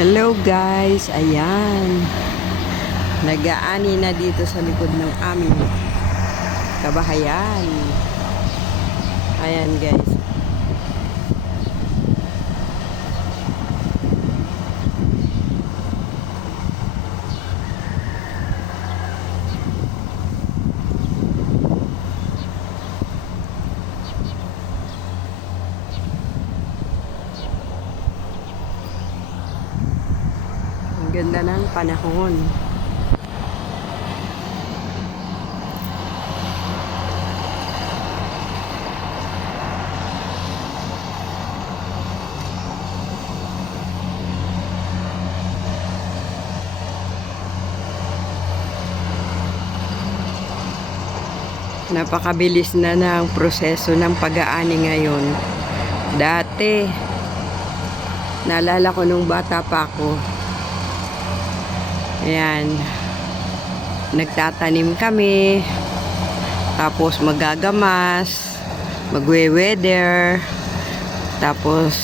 Hello guys, ayan. Nag-aani na dito sa likod ng aming kabahayan. Ayan guys. Ang ganda ng panahon. Napakabilis na ng proseso ng pag-aani ngayon. Dati, naalala ko nung bata pa ako. Ayan. Nagtatanim kami. Tapos magagamas. Magwe-weather. Tapos,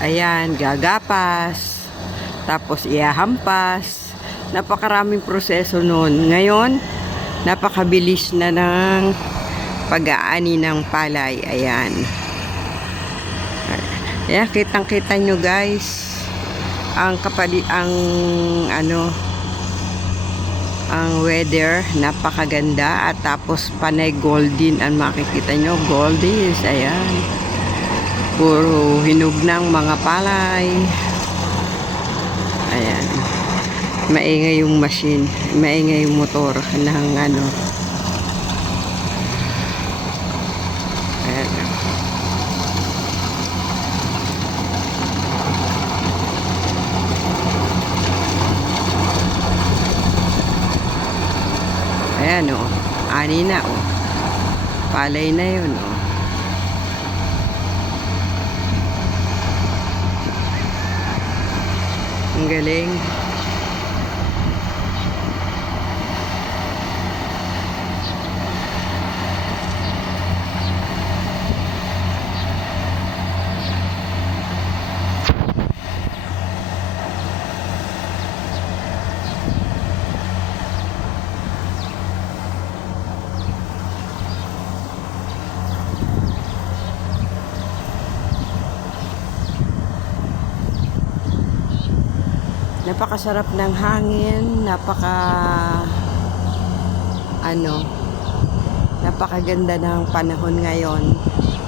ayan, gagapas. Tapos iahampas. Napakaraming proseso noon. Ngayon, napakabilis na ng pag-aani ng palay. Ayan. Ayan, kitang-kita nyo guys. Ang weather, napakaganda. At tapos panay golden ang makikita nyo. Golden. Ayan. Puro hinog ng mga palay. Ayan. Maingay yung machine, maingay yung motor ng ano. Ayan. Ayan o, ani na o. Palay na yun o. Ang galing. Napakasarap ng hangin, napakaganda ng panahon ngayon.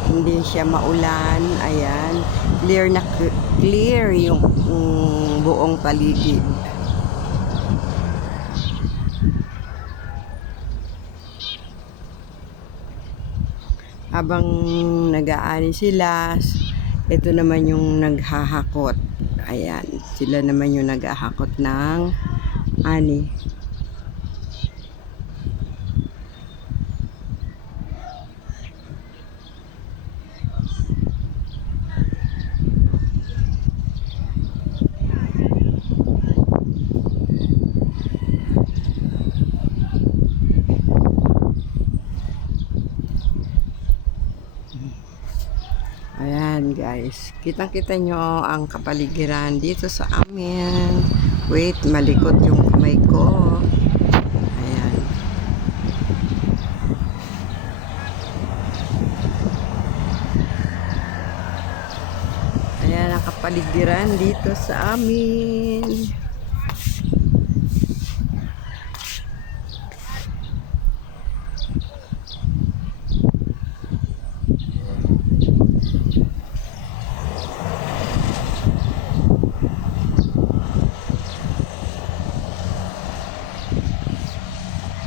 Hindi siya maulan, ayan. Clear yung buong paligid. Habang nag-aani sila, ito naman yung naghahakot. Ayan, sila naman yung naghahakot ng ani. Ayan guys, kitang-kita nyo ang kapaligiran dito sa amin. Wait, malikot yung kamay ko. Ayan. Ayan ang kapaligiran dito sa amin.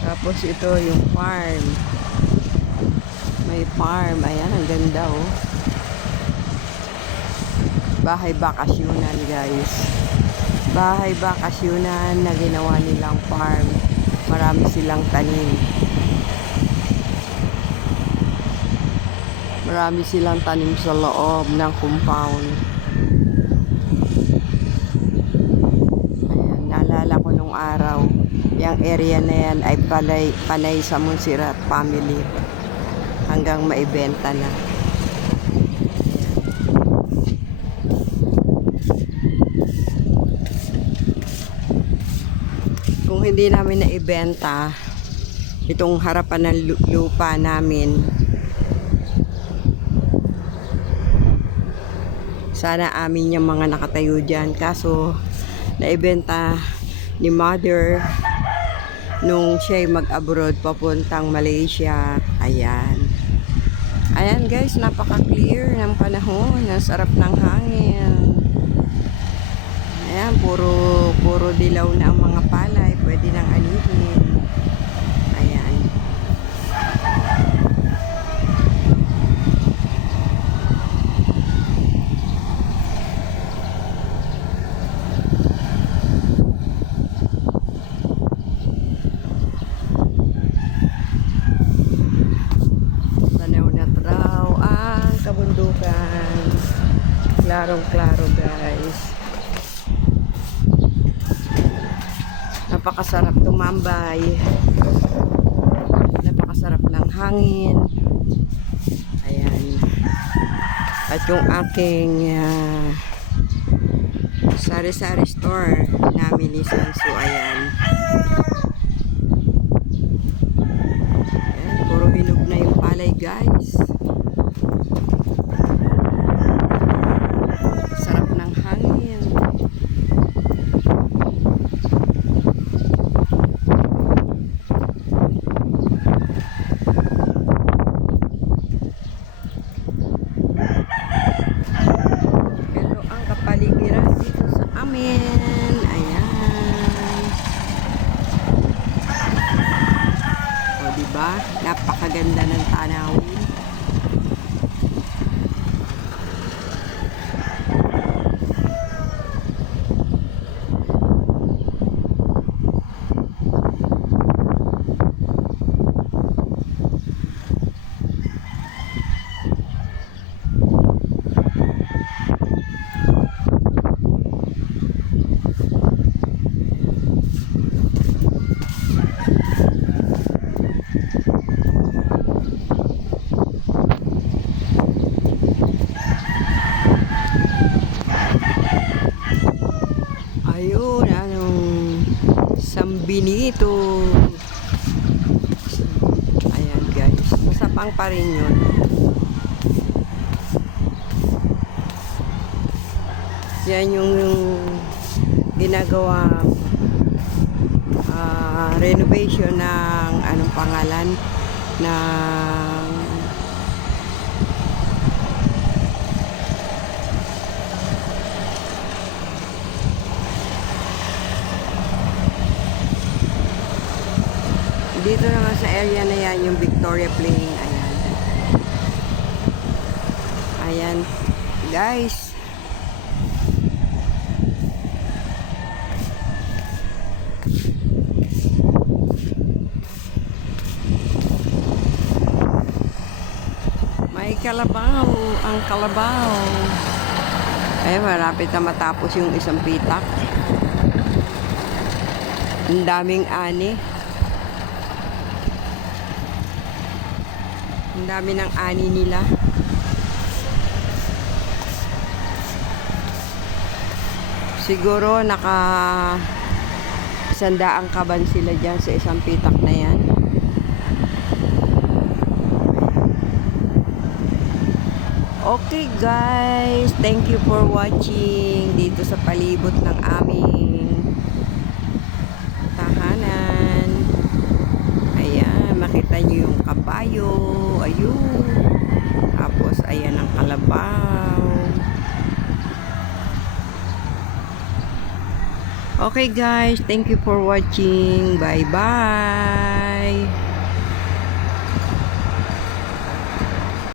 Tapos ito yung farm. May farm. Ayan, ang ganda oh. Bahay bakasyonan guys. Bahay bakasyonan na ginawa nilang farm. Marami silang tanim. Marami silang tanim sa loob ng compound. Ayan, naalala ko nung araw. Yung area na yan ay panay sa Monserrat family hanggang maibenta na. hindi namin naibenta itong harapan ng lupa namin. Sana amin yung mga nakatayo dyan. Kaso, naibenta ni mother nung siya'y mag-abroad papuntang Malaysia. Ayan. Ayan guys, napaka-clear ng panahon. Ang sarap ng hangin. Ayan, puro dilaw na ang mga palay. Pwede nang anihin. Ayan. Tanaw na traw ang kabundukan. Klarong-klaro guys. Napakasarap tumambay. Napakasarap ng hangin. Ayan. At yung aking sari-sari store namin ni Sansu. Ayan. Ayan. Puro hinog na yung palay guys. Sarap ng hangin. Paligiran dito sa amin. Ayan. O, diba? Napakaganda ng tanawin. Ayun, Sambinito. Ayan guys, masapang pa rin yun. Yan yung ginagawa renovation ng anong pangalan ng dito naman sa area na yan, yung Victoria Plain. Ayan. Ayan. Guys. May kalabaw. Ang kalabaw. Ay, malapit na matapos yung isang pitak. Ang daming ani. Ang dami ng ani nila. Siguro naka 100 kaban sila dyan sa isang pitak na yan. Okay guys, thank you for watching dito sa palibot ng aming tahanan. Ayan, makita nyo yung kabayo. Ayun. Tapos ayan ang kalabaw. Okay guys, thank you for watching. Bye bye.